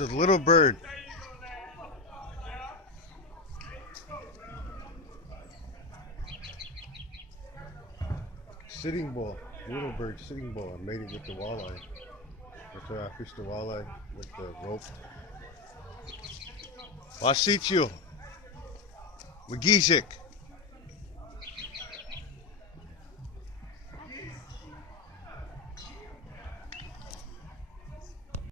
It's a little bird. Sitting bull. Little bird sitting bull. I made it with the walleye. That's why I fished the walleye with the rope. Wasitio. Magisic.